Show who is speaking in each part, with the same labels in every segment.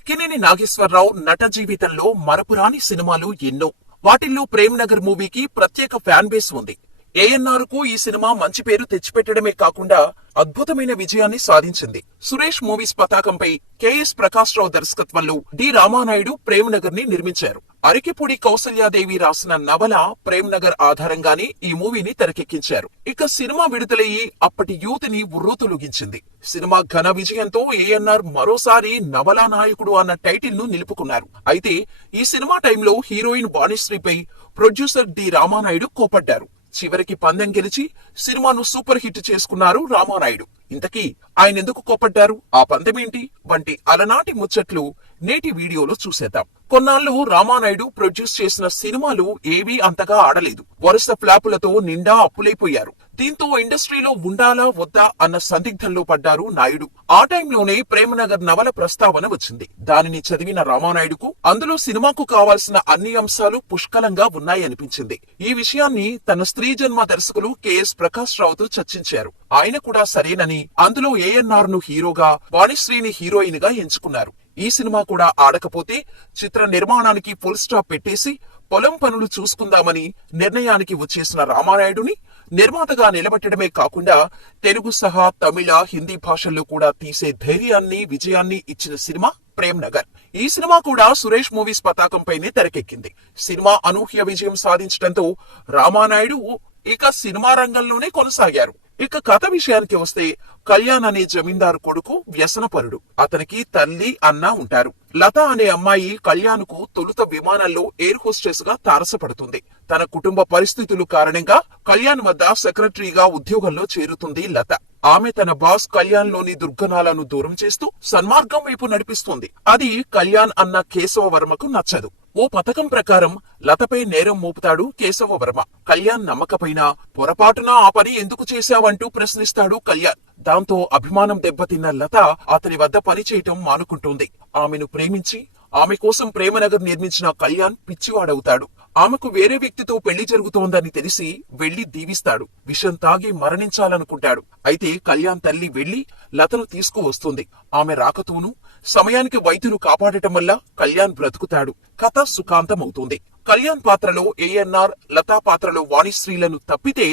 Speaker 1: అక్కినేని నాగేశ్వరరావు నట జీవితంలో మరపురాని సినిమాలు ఎన్నో. వాటిల్లో ప్రేమ్ నగర్ మూవీకి ప్రత్యేక ఫ్యాన్ బేస్ ఉంది. ఏఎన్ఆర్కు ఈ సినిమా మంచి పేరు తెచ్చిపెట్టడమే కాకుండా అద్భుతమైన విజయాన్ని సాధించింది. సురేష్ మూవీస్ పతాకంపై కెఎస్ ప్రకాష్ రావు దర్శకత్వంలో డి రామానాయుడు ప్రేమ్నగర్ని నిర్మించారు. అరికిపూడి కౌసల్యాదేవి రాసిన నవల ప్రేమ్నగర్ ఆధారంగానే ఈ మూవీని తెరకెక్కించారు. ఇక సినిమా విడుదలయ్యి అప్పటి యూత్ని ఉర్రూతలూగించింది. సినిమా ఘన విజయంతో ఏఎన్ఆర్ మరోసారి నవలా నాయకుడు అన్న టైటిల్ను నిలుపుకున్నారు. అయితే ఈ సినిమా టైంలో హీరోయిన్ వాణిశ్రీపై ప్రొడ్యూసర్ డి రామానాయుడు కోపడ్డారు. చివరికి పందెం గెలిచి సినిమాను సూపర్ హిట్ చేసుకున్నారు రామానాయుడు. ఇంతకీ ఆయన ఎందుకు కోపడ్డారు ఆ పందెమేంటి? వంటి అలనాటి ముచ్చట్లు నేటి వీడియోలో చూసేద్దాం. కొన్నాళ్ళు రామానాయుడు ప్రొడ్యూస్ చేసిన సినిమాలు ఏవీ అంతగా ఆడలేదు. వరుస ఫ్లాపులతో నిండా అప్పులైపోయారు. దీంతో ఇండస్ట్రీలో ఉండాలా వద్దా అన్న సందిగ్ధంలో పడ్డారు నాయుడు. ఆ టైంలోనే ప్రేమనగర్ నవల ప్రస్తావన వచ్చింది. దానిని చదివిన రామానాయుడుకు అందులో సినిమాకు కావాల్సిన అన్ని అంశాలు పుష్కలంగా ఉన్నాయనిపించింది ఈ విషయాన్ని తన స్త్రీ జన్మ దర్శకులు కెఎస్ ప్రకాష్ రావుతో చర్చించారు. ఆయన కూడా సరేనని అందులో ఏఎన్ఆర్ను హీరోగా వాణిశ్రీని హీరోయిన్గా ఎంచుకున్నారు. ఈ సినిమా కూడా ఆడకపోతే చిత్ర నిర్మాణానికి ఫుల్ స్టాప్ పెట్టేసి పొలం పనులు చూసుకుందామని నిర్ణయానికి వచ్చేసిన రామానాయుడుని నిర్మాతగా నిలబెట్టడమే కాకుండా తెలుగు సహా తమిళ హిందీ భాషల్లో కూడా తీసే ధైర్యాన్ని విజయాన్ని ఇచ్చిన సినిమా ప్రేమ్ నగర్. ఈ సినిమా కూడా సురేష్ మూవీస్ పతాకంపైనే తెరకెక్కింది. సినిమా అనూహ్య విజయం సాధించడంతో రామానాయుడు ఇక సినిమా రంగంలోనే కొనసాగారు. ఇక కథ విషయానికి వస్తే కళ్యాణ్ అనే జమీందారు కొడుకు వ్యసనపరుడు. అతనికి తల్లి అన్న ఉంటారు. లత అనే అమ్మాయి కళ్యాణ్కు తొలుత విమానంలో ఎయిర్ హోస్టెస్గా తారసపడుతుంది. తన కుటుంబ పరిస్థితులు కారణంగా కళ్యాణ్ వద్ద సెక్రటరీగా ఉద్యోగంలో చేరుతుంది లత. ఆమె తన బాస్ కళ్యాణ్లోని దుర్గణాలను దూరం చేస్తూ సన్మార్గం వైపు నడిపిస్తుంది. అది కళ్యాణ్ అన్న కేశవ వర్మకు నచ్చదు. ఓ పథకం ప్రకారం లతపై నేరం మోపుతాడు కేశవ వర్మ కళ్యాణ్ నమ్మకపోయినా పొరపాటున ఆ పని ఎందుకు చేశావంటూ ప్రశ్నిస్తాడు కళ్యాణ్. దాంతో అభిమానం దెబ్బతిన్న లత అతని వద్ద పని చేయటం మానుకుంటుంది. ఆమెను ప్రేమించి ఆమె కోసం ప్రేమనగర్ నిర్మించిన కళ్యాణ్ పిచ్చివాడవుతాడు. ఆమెకు వేరే వ్యక్తితో పెళ్ళి జరుగుతోందని తెలిసి వెళ్ళి దీవిస్తాడు. విషం తాగి మరణించాలనుకుంటాడు. అయితే కళ్యాణ్ తల్లి వెళ్ళి లతను తీసుకువస్తుంది. ఆమె రాకతోనూ సమయానికి వైద్యును కాపాడటం వల్ల కళ్యాణ్ బ్రతుకుతాడు. కథ సుఖాంతమవుతుంది. కళ్యాణ్ పాత్రలో ఏఎన్ఆర్ లతా పాత్రలో వాణిశ్రీలను తప్పితే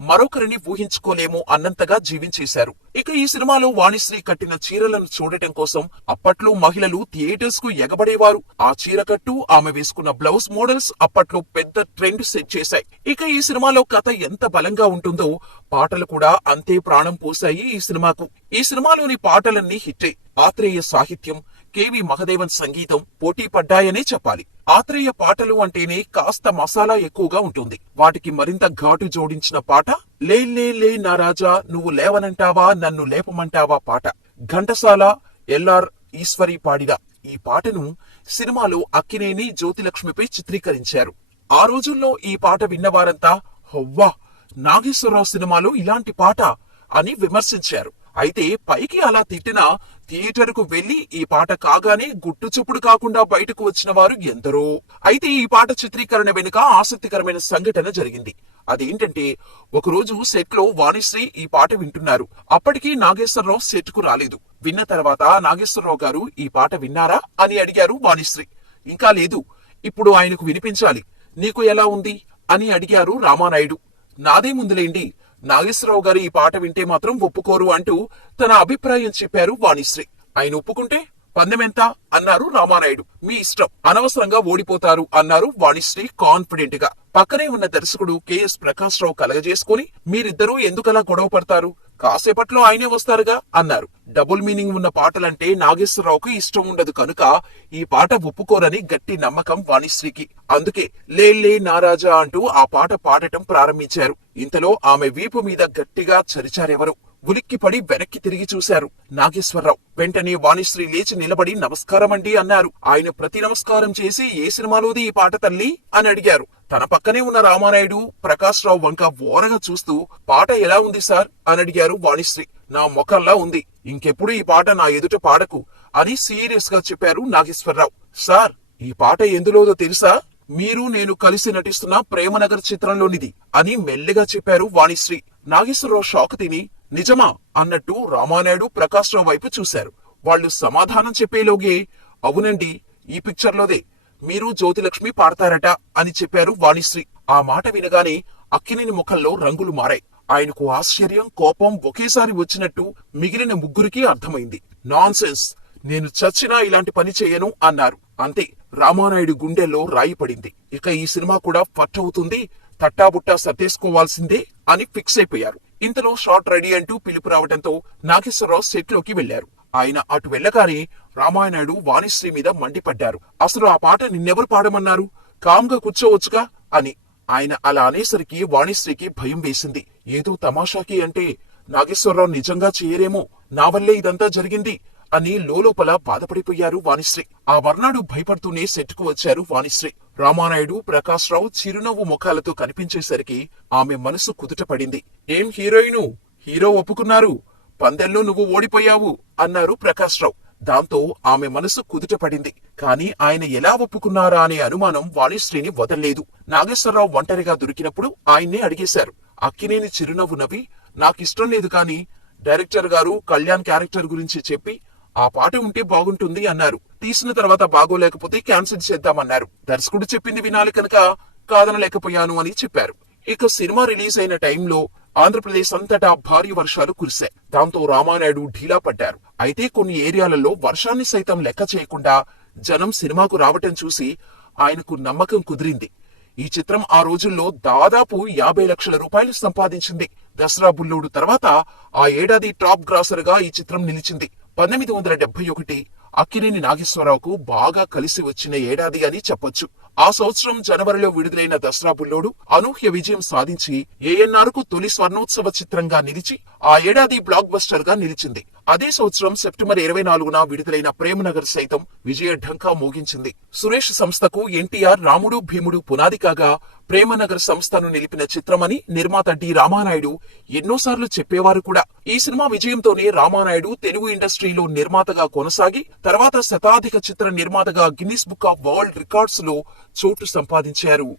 Speaker 1: మరొకరిని ఊహించుకోలేమో అన్నంతగా జీవించేశారు. ఇక ఈ సినిమాలో వాణిశ్రీ కట్టిన చీరలను చూడటం కోసం అప్పట్లో మహిళలు థియేటర్స్కు ఎగబడేవారు. ఆ చీర కట్టు ఆమె వేసుకున్న బ్లౌజ్ మోడల్స్ అప్పట్లో పెద్ద ట్రెండ్ సెట్ చేశాయి. ఇక ఈ సినిమాలో కథ ఎంత బలంగా ఉంటుందో పాటలు కూడా అంతే ప్రాణం పోశాయి ఈ సినిమాకు. ఈ సినిమాలోని పాటలన్నీ హిట్టే ఆత్రేయ సాహిత్యం కెవి మహదేవన్ సంగీతం పోటీ పడ్డాయనే చెప్పాలి. ఆత్రేయ పాటలు అంటేనే కాస్త మసాలా ఎక్కువగా ఉంటుంది. వాటికి మరింత ఘాటు జోడించిన పాట లే లే లే నా రాజా నువ్వు లేవనంటావా నన్ను లేపమంటావా పాట. ఘంటసాల ఎల్ఆర్ ఈశ్వరి పాడిన ఈ పాటను సినిమాలో అక్కినేని జ్యోతిలక్ష్మిపై చిత్రీకరించారు. ఆ రోజుల్లో ఈ పాట విన్నవారంతా హవ్వా నాగేశ్వరరావు సినిమాలో ఇలాంటి పాట అని విమర్శించారు. అయితే పైకి అలా తిట్టినా థియేటర్కు వెళ్ళి ఈ పాట కాగానే గుట్టు చూపుడు కాకుండా బయటకు వచ్చిన వారు ఎందరో. అయితే ఈ పాట చిత్రీకరణ వెనుక ఆసక్తికరమైన సంఘటన జరిగింది. అదేంటంటే ఒకరోజు సెట్లో వాణిశ్రీ ఈ పాట వింటున్నారు. అప్పటికి నాగేశ్వరరావు సెట్కు రాలేదు. విన్న తర్వాత నాగేశ్వరరావు గారు ఈ పాట విన్నారా? అని అడిగారు వాణిశ్రీ. ఇంకా లేదు. ఇప్పుడు ఆయనకు వినిపించాలి. నీకు ఎలా ఉంది? అని అడిగారు రామానాయుడు. నాదే ముందులేండి. నాగేశ్వరరావు గారు ఈ పాట వింటే మాత్రం ఒప్పుకోరు అంటూ తన అభిప్రాయం చెప్పారు వాణిశ్రీ. ఆయన ఒప్పుకుంటే పందెమెంత? అన్నారు రామానాయుడు. మీ ఇష్టం. అనవసరంగా ఓడిపోతారు అన్నారు వాణిశ్రీ కాన్ఫిడెంట్గా పక్కనే ఉన్న దర్శకుడు కెఎస్ ప్రకాష్ రావు కలగజేసుకుని మీరిద్దరూ ఎందుకలా గొడవ పడతారు? కాసేపట్లో ఆయనే వస్తారుగా అన్నారు. డబుల్ మీనింగ్ ఉన్న పాటలంటే నాగేశ్వరరావుకు ఇష్టం ఉండదు కనుక ఈ పాట ఒప్పుకోరని గట్టి నమ్మకం వాణిశ్రీకి. అందుకే లే లే నారాజా అంటూ ఆ పాట పాడటం ప్రారంభించారు. ఇంతలో ఆమె వీపు మీద గట్టిగా చరిచారెవరు? ఉలిక్కిపడి వెనక్కి తిరిగి చూశారు నాగేశ్వరరావు. వెంటనే వాణిశ్రీ లేచి నిలబడి నమస్కారమండి అన్నారు. ఆయన ప్రతి నమస్కారం చేసి ఏ సినిమాలోది ఈ పాట తల్లి? అని అడిగారు. తన పక్కనే ఉన్న రామానాయుడు ప్రకాష్ రావు వంక ఓరగా చూస్తూ పాట ఎలా ఉంది సార్? అని అడిగారు వాణిశ్రీ. నా మొఖంలా ఉంది. ఇంకెప్పుడు ఈ పాట నా ఎదుట పాడకు అని సీరియస్గా చెప్పారు నాగేశ్వరరావు. సార్ ఈ పాట ఎందులోదో తెలుసా? మీరు నేను కలిసి నటిస్తున్న ప్రేమనగర్ చిత్రంలోనిది అని మెల్లిగా చెప్పారు వాణిశ్రీ. నాగేశ్వరరావు షాక్ తిని నిజమా? అన్నట్టు రామానాయుడు ప్రకాశ్రావు వైపు చూశారు. వాళ్ళు సమాధానం చెప్పేలోగే అవునండి ఈ పిక్చర్లోదే. మీరు జ్యోతిలక్ష్మి పాడతారట అని చెప్పారు వాణిశ్రీ. ఆ మాట వినగానే అక్కినేని ముఖంలో రంగులు మారాయి. ఆయనకు ఆశ్చర్యం కోపం ఒకేసారి వచ్చినట్టు మిగిలిన ముగ్గురికి అర్థమైంది. నాన్సెన్స్. నేను చచ్చినా ఇలాంటి పని చేయను అన్నారు. అంతే రామానాయుడు గుండెల్లో రాయి పడింది. ఇక ఈ సినిమా కూడా ఫట్ అవుతుంది తట్టాబుట్టా సర్దేసుకోవాల్సిందే అని ఫిక్స్ అయిపోయారు. ఇంతలో షార్ట్ రెడీ అంటూ పిలుపు రావడంతో నాగేశ్వరరావు సెట్లోకి వెళ్ళారు ఆయన అటు వెళ్ళగానే రామానాయుడు వాణిశ్రీ మీద మండిపడ్డారు. అసలు ఆ పాట నిన్నెవరు పాడమన్నారు? కామ్గా కూర్చోవచ్చుగా? అని. ఆయన అలా అనేసరికి వాణిశ్రీకి భయం వేసింది. ఏదో తమాషాకి అంటే నాగేశ్వరరావు నిజంగా చేయరేమో? నా వల్లే ఇదంతా జరిగింది అని లోలోపల బాధపడిపోయారు వాణిశ్రీ. ఆ వర్ణాడు భయపడుతూనే సెట్కు వచ్చారు వాణిశ్రీ. రామానాయుడు ప్రకాశ్రావు చిరునవ్వు ముఖాలతో కనిపించేసరికి ఆమె మనసు కుదుటపడింది ఏం హీరోయిను? హీరో ఒప్పుకున్నారు? పందెల్లో నువ్వు ఓడిపోయావు అన్నారు ప్రకాశ్రావు. దాంతో ఆమె మనసు కుదుటపడింది. కాని ఆయన ఎలా ఒప్పుకున్నారా అనే అనుమానం వాణిశ్రీని వదల్లేదు. నాగేశ్వరరావు ఒంటరిగా దొరికినప్పుడు ఆయన్నే అడిగేశారు. అక్కినేని చిరునవ్వు నవ్వి నాకిష్టం లేదు కాని డైరెక్టర్ గారు కళ్యాణ్ క్యారెక్టర్ గురించి చెప్పి ఆ పాట ఉంటే బాగుంటుంది అన్నారు. తీసిన తర్వాత బాగోలేకపోతే క్యాన్సిల్ చేద్దామన్నారు. దర్శకుడు చెప్పింది వినాలి కనుక కాదనలేకపోయాను అని చెప్పారు. ఇక సినిమా రిలీజ్ అయిన టైంలో ఆంధ్రప్రదేశ్ అంతటా భారీ వర్షాలు కురిశాయి. దాంతో రామానాయుడు ఢీలా పడ్డారు. అయితే కొన్ని ఏరియాలలో వర్షాన్ని సైతం లెక్క చేయకుండా జనం సినిమాకు రావటం చూసి ఆయనకు నమ్మకం కుదిరింది. ఈ చిత్రం ఆ రోజుల్లో దాదాపు యాభై లక్షల రూపాయలు సంపాదించింది. దసరా బుల్లోడు తర్వాత ఆ ఏడాది టాప్ గ్రాసర్గా ఈ చిత్రం నిలిచింది. పంతొమ్మిది వందల డెబ్బై ఒకటి అక్కినేని నాగేశ్వరరావుకు బాగా కలిసి వచ్చిన ఏడాది అని చెప్పొచ్చు. ఆ సంవత్సరం జనవరిలో విడుదలైన దసరా బుల్లోడు అనూహ్య విజయం సాధించి ఏఎన్ఆర్కు తొలి స్వర్ణోత్సవ చిత్రంగా నిలిచి ఆ ఏడాది బ్లాక్ బస్టర్గా నిలిచింది. అదే సంవత్సరం సెప్టెంబర్ ఇరవై నాలుగున విడుదలైన ప్రేమనగర్ సైతం విజయ ఢంకా మోగించింది. సురేష్ సంస్థకు ఎన్టీఆర్ రాముడు భీముడు పునాది కాగా ప్రేమనగర్ సంస్థను నిలిపిన చిత్రమని నిర్మాత డి రామానాయుడు ఎన్నోసార్లు చెప్పేవారు కూడా. ఈ సినిమా విజయంతోనే రామానాయుడు తెలుగు ఇండస్ట్రీలో నిర్మాతగా కొనసాగి తర్వాత శతాధిక చిత్ర నిర్మాతగా గిన్నిస్ బుక్ ఆఫ్ వరల్డ్ రికార్డ్స్లో చోటు సంపాదించారు.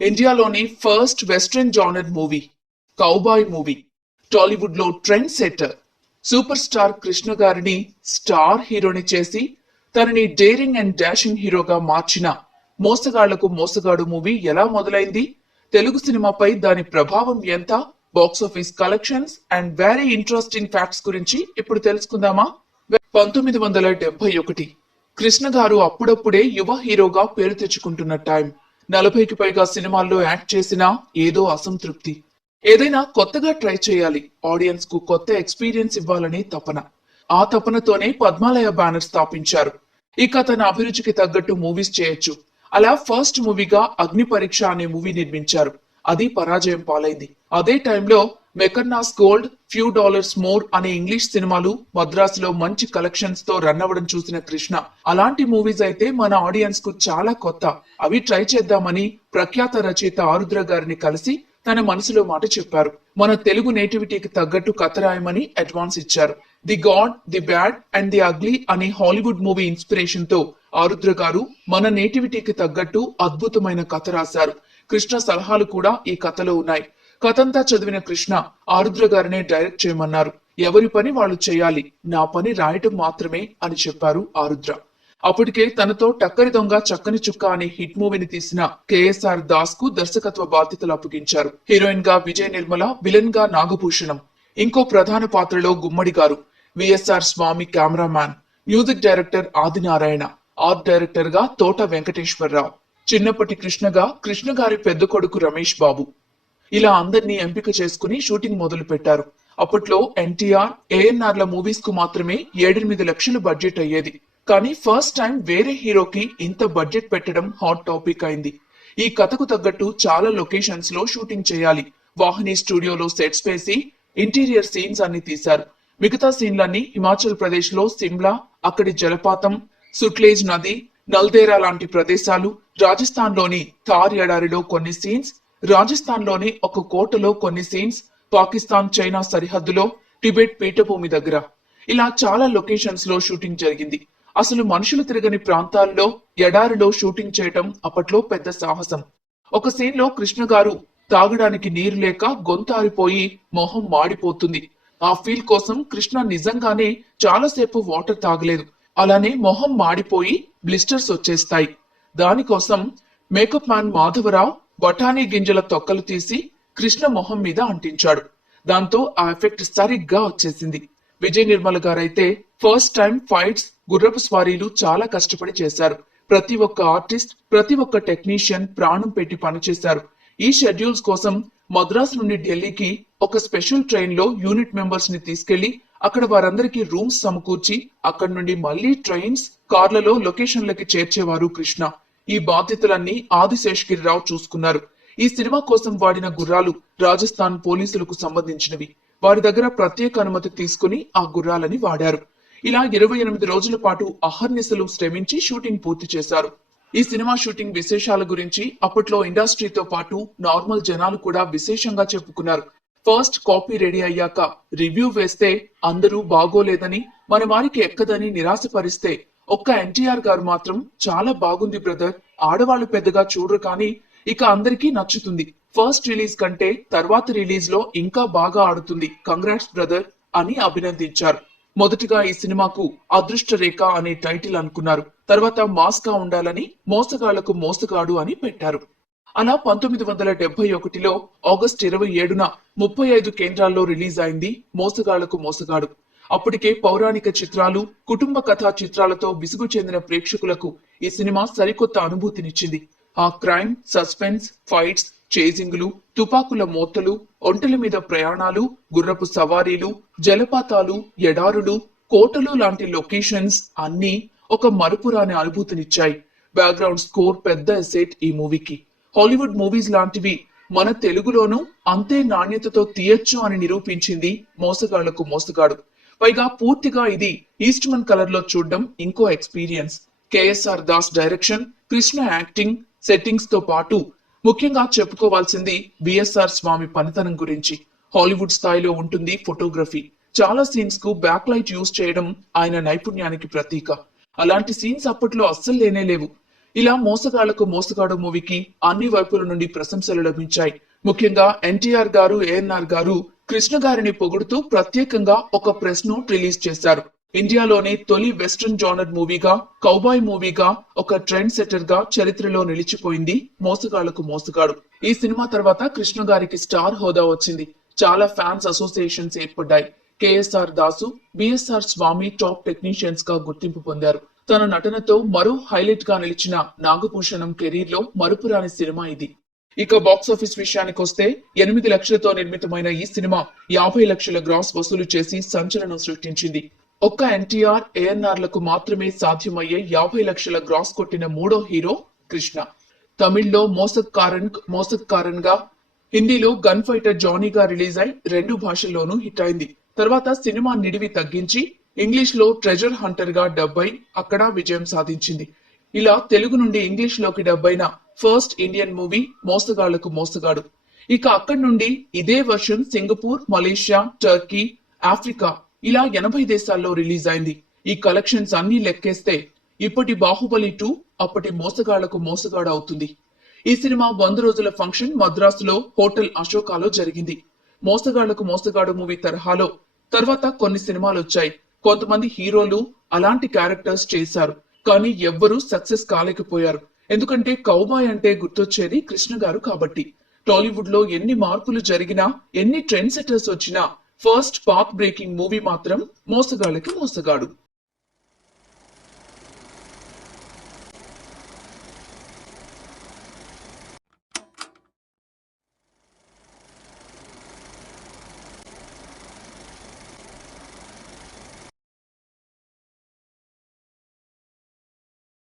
Speaker 2: ఇండియాలోని first western genre movie cowboy movie టాలీవుడ్లో trend setter. Super star Krishna గారిని స్టార్ హీరోని చేసి తనని డేరింగ్ అండ్ డాషింగ్ హీరోగా మార్చిన మోసగాళ్ళకు మోసగాడు మూవీ ఎలా మొదలైంది? తెలుగు సినిమాపై దాని ప్రభావం ఎంత? Box office collections and very interesting facts గురించి ఇప్పుడు తెలుసుకుందామా? పంతొమ్మిది వందల డెబ్బై ఒకటి. కృష్ణ గారు అప్పుడప్పుడే యువ హీరోగా పేరు తెచ్చుకుంటున్న టైం. నలభైకి పైగా సినిమాల్లో యాక్ట్ చేసినా ఏదో అసంతృప్తి. ఏదైనా కొత్తగా ట్రై చేయాలి. ఆడియన్స్కు కొత్త ఎక్స్పీరియన్స్ ఇవ్వాలని తపన. ఆ తపనతోనే పద్మాలయ బ్యానర్ స్థాపించారు. ఇక తన అభిరుచికి తగ్గట్టు మూవీస్ చేయొచ్చు. అలా ఫస్ట్ మూవీగా అగ్ని పరీక్ష అనే మూవీ నిర్మించారు. అది పరాజయం పాలైంది. అదే టైంలో Mackenna's gold few dollars more అనే ఇంగ్లీష్ సినిమాలు మద్రాసులో మంచి కలెక్షన్స్తో రన్ అవ్వడం చూసిన కృష్ణ అలాంటి మూవీస్ అయితే మన ఆడియన్స్కు చాలా కొత్త. అవి ట్రై చేద్దామని ప్రఖ్యాత రచయిత ఆరుద్ర గారిని కలిసి తన మనసులో మాట చెప్పారు. మన తెలుగు నేటివిటీకి తగ్గట్టు కథ రాయమని అడ్వాన్స్ ఇచ్చారు. The good the bad and the ugly అనే హాలీవుడ్ మూవీ ఇన్స్పిరేషన్తో ఆరుద్ర గారు మన నేటివిటీకి తగ్గట్టు అద్భుతమైన కథ రాశారు. కృష్ణ సలహాలు కూడా ఈ కథలో ఉన్నాయి. కథంతా చదివిన కృష్ణ ఆరుద్ర గారినే డైరెక్ట్ చేయమన్నారు. ఎవరి పని వాళ్ళు చేయాలి. నా పని రాయటం మాత్రమే అని చెప్పారు ఆరుద్ర. అప్పటికే తనతో టక్కరి దొంగ చక్కని చుక్క అనే హిట్ మూవీని తీసిన కేఎస్ఆర్ దాస్కు దర్శకత్వ బాధ్యతలు అప్పగించారు. హీరోయిన్గా విజయ్ నిర్మల విలన్గా నాగభూషణం. ఇంకో ప్రధాన పాత్రలో Gummadi garu VSR Swamy cameraman music director Adinarayana art డైరెక్టర్గా తోట వెంకటేశ్వరరావు. చిన్నప్పటి కృష్ణగా కృష్ణ గారి పెద్ద కొడుకు రమేష్ బాబు. ఇలా అందరినీ ఎంపిక చేసుకుని షూటింగ్ మొదలు పెట్టారు అప్పట్లో ఎన్టీఆర్ ఏఎన్ఆర్ ల మూవీస్కు మాత్రమే ఏడెనిమిది లక్షలు బడ్జెట్ అయ్యేది. కానీ ఫస్ట్ టైం వేరే హీరోకి ఇంత బడ్జెట్ పెట్టడం హాట్ టాపిక్ అయింది. ఈ కథకు తగ్గట్టు చాలా లొకేషన్స్లో షూటింగ్ చేయాలి. వాహిని స్టూడియోలో సెట్స్ వేసి ఇంటీరియర్ సీన్స్ అన్ని తీశారు. మిగతా సీన్లన్నీ హిమాచల్ ప్రదేశ్లో సిమ్లా అక్కడి జలపాతం సుట్లేజ్ నది నల్దేరా లాంటి ప్రదేశాలు రాజస్థాన్లోని థార్ ఎడారిలో కొన్ని సీన్స్ రాజస్థాన్లోని ఒక కోటలో కొన్ని సీన్స్ పాకిస్తాన్ చైనా సరిహద్దులో టిబెట్ పీఠభూమి దగ్గర. ఇలా చాలా లొకేషన్స్లో షూటింగ్ జరిగింది. అసలు మనుషులు తిరగని ప్రాంతాల్లో ఎడారిలో షూటింగ్ చేయటం అప్పట్లో పెద్ద సాహసం. ఒక సీన్లో కృష్ణ గారు తాగడానికి నీరు లేక గొంతారిపోయి మొహం మాడిపోతుంది. ఆ ఫీల్ కోసం కృష్ణ నిజంగానే చాలాసేపు వాటర్ తాగలేదు. అలానే మొహం మాడిపోయి బ్లిస్టర్స్ వచ్చేస్తాయి. దానికోసం మేకప్ మ్యాన్ మాధవరావు బఠానీ గింజల తొక్కలు తీసి కృష్ణ మొహం మీద అంటించాడు. దాంతో ఆ ఎఫెక్ట్ సరిగ్గా వచ్చేసింది. విజయ్ నిర్మల గారైతే ఫస్ట్ టైం ఫైట్స్ గుర్రపు స్వారీలు చాలా కష్టపడి చేశారు. ప్రతి ఒక్క ఆర్టిస్ట్ ప్రతి ఒక్క టెక్నీషియన్ ప్రాణం పెట్టి పనిచేశారు. ఈ షెడ్యూల్స్ కోసం మద్రాస్ నుండి ఢిల్లీకి ఒక స్పెషల్ ట్రైన్లో యూనిట్ మెంబర్స్ని తీసుకెళ్ళి అక్కడ వారందరికీ రూమ్స్ సమకూర్చి అక్కడి నుండి మళ్ళీ ట్రైన్స్ కార్లలో లొకేషన్లకి చేర్చేవారు కృష్ణ. ఈ బాధ్యతలన్నీ ఆదిశేషగిరిరావు చూసుకున్నారు. ఈ సినిమా కోసం వాడిన గుర్రాలు రాజస్థాన్ పోలీసులకు సంబంధించినవి. వారి దగ్గర ప్రత్యేక అనుమతి తీసుకుని ఆ గుర్రాలని వాడారు. ఇలా ఇరవై ఎనిమిది రోజుల పాటు అహర్నిశలు శ్రమించి షూటింగ్ పూర్తి చేశారు. ఈ సినిమా షూటింగ్ విశేషాల గురించి అప్పట్లో ఇండస్ట్రీతో పాటు నార్మల్ జనాలు కూడా విశేషంగా చెప్పుకున్నారు. ఫస్ట్ కాపీ రెడీ అయ్యాక రివ్యూ వేస్తే అందరూ బాగోలేదని మన వారికి ఎక్కదని నిరాశపరిస్తే ఒక్క ఎన్టీఆర్ గారు మాత్రం చాలా బాగుంది బ్రదర్ ఆడవాళ్ళు పెద్దగా చూడరు కానీ ఇక అందరికీ నచ్చుతుంది. ఫస్ట్ రిలీజ్ కంటే తర్వాత రిలీజ్లో ఇంకా బాగా ఆడుతుంది కంగ్రాట్స్ బ్రదర్ అని అభినందించారు. మొదటగా ఈ సినిమాకు అదృష్ట రేఖ అనే టైటిల్ అనుకున్నారు. తర్వాత మాస్గా ఉండాలని మోసగాళ్ళకు మోసగాడు అని పెట్టారు. అలా పంతొమ్మిది వందల డెబ్బై ఒకటిలో ఆగస్ట్ ఇరవై ఏడున ముప్పై ఐదు కేంద్రాల్లో రిలీజ్ అయింది మోసగాళ్ళకు మోసగాడు. అప్పటికే పౌరాణిక చిత్రాలు కుటుంబ కథా చిత్రాలతో విసుగు చెందిన ప్రేక్షకులకు ఈ సినిమా సరికొత్త అనుభూతినిచ్చింది. ఆ క్రైమ్ సస్పెన్స్ ఫైట్స్ చేజింగులు తుపాకుల మోతలు ఒంటెల మీద ప్రయాణాలు గుర్రపు సవారీలు జలపాతాలు ఎడారులు కోటలు లాంటి లొకేషన్స్ అన్నీ ఒక మరుపురాని అనుభూతినిచ్చాయి. బ్యాక్గ్రౌండ్ స్కోర్ పెద్ద ఎసెట్ ఈ మూవీకి. హాలీవుడ్ మూవీస్ లాంటివి మన తెలుగులోనూ అంతే నాణ్యతతో తీయొచ్చు అని నిరూపించింది మోసగాళ్ళకు మోసగాడు. పైగా పూర్తిగా ఇది ఈస్ట్మన్ కలర్లో చూడడం ఇంకో experience. KSR Das direction Krishna acting సెట్టింగ్స్తో పాటు ముఖ్యంగా చెప్పుకోవాల్సింది బిఎస్ఆర్ స్వామి పనితనం గురించి. హాలీవుడ్ స్థాయిలో ఉంటుంది ఫోటోగ్రఫీ. చాలా సీన్స్కు బ్యాక్ లైట్ యూజ్ చేయడం ఆయన నైపుణ్యానికి ప్రతీక. అలాంటి సీన్స్ అప్పట్లో అస్సలు లేనే లేవు. ఇలా మోసగాళ్ళకు మోసగాడు మూవీకి అన్ని వైపుల నుండి ప్రశంసలు లభించాయి. ముఖ్యంగా ఎన్టీఆర్ గారు ఏఎన్ఆర్ గారు కృష్ణ గారిని పొగుడుతూ ప్రత్యేకంగా ఒక ప్రెస్ నోట్ రిలీజ్ చేశారు. ఇండియాలోనే తొలి వెస్ట్రన్ జానర్ మూవీగా కౌబాయ్ మూవీగా ఒక ట్రెండ్ సెటర్గా చరిత్రలో నిలిచిపోయింది మోసగాళ్ళకు మోసగాడు. ఈ సినిమా తర్వాత కృష్ణ గారికి స్టార్ హోదా వచ్చింది. చాలా ఫ్యాన్స్ అసోసియేషన్స్ ఏర్పడ్డాయి. KSR Dasu BSR Swamy top టెక్నీషియన్స్గా గుర్తింపు పొందారు. తన నటనతో మరో హైలైట్గా నిలిచిన నాగభూషణం కెరీర్లో మరుపురాని సినిమా ఇది. ఇక బాక్స్ ఆఫీస్ విషయానికి వస్తే ఎనిమిది లక్షలతో నిర్మితమైన ఈ సినిమా యాభై లక్షల గ్రాస్ వసూలు చేసి సంచలనం సృష్టించింది. ఒక్క ఎన్టీఆర్ ఏఎన్ఆర్లకు మాత్రమే సాధ్యమయ్యే యాభై లక్షల గ్రాస్ కొట్టిన మూడో హీరో కృష్ణ. తమిళ్ళో మోసక్ కారన్ మోసక్ కారన్గా హిందీలో గన్ ఫైటర్ జానీగా రిలీజ్ అయి రెండు భాషల్లోనూ హిట్ అయింది. తర్వాత సినిమా నిడివి తగ్గించి ఇంగ్లీష్లో ట్రెజర్ హంటర్గా డబ్బై అక్కడ విజయం సాధించింది. ఇలా తెలుగు నుండి ఇంగ్లీష్లోకి డబ్బైన first Indian movie Mosagallaku Mosagadu. ఇక అక్కడి నుండి ఇదే version Singapore Malaysia Turkey Africa ఇలా ఎనభై దేశాల్లో రిలీజ్ అయింది. ఈ కలెక్షన్స్ అన్ని లెక్కేస్తే ఇప్పటి బాహుబలి టూ అప్పటి మోసగాళ్ళకు మోసగాడు అవుతుంది ఈ సినిమా వంద రోజుల ఫంక్షన్ మద్రాసులో హోటల్ అశోకాలో జరిగింది. మోసగాళ్ళకు మోసగాడు మూవీ తరహాలో తర్వాత కొన్ని సినిమాలు వచ్చాయి కొంతమంది హీరోలు అలాంటి క్యారెక్టర్స్ చేశారు. కానీ ఎవ్వరూ సక్సెస్ కాలేకపోయారు. ఎందుకంటే కౌబాయ్ అంటే గుర్తొచ్చేది కృష్ణ గారు కాబట్టి. టాలీవుడ్లో ఎన్ని మార్పులు జరిగినా ఎన్ని ట్రెండ్ సెటర్స్ వచ్చినా ఫస్ట్ పాత్ బ్రేకింగ్ మూవీ మాత్రం మోసగాళ్ళకి మోసగాడు.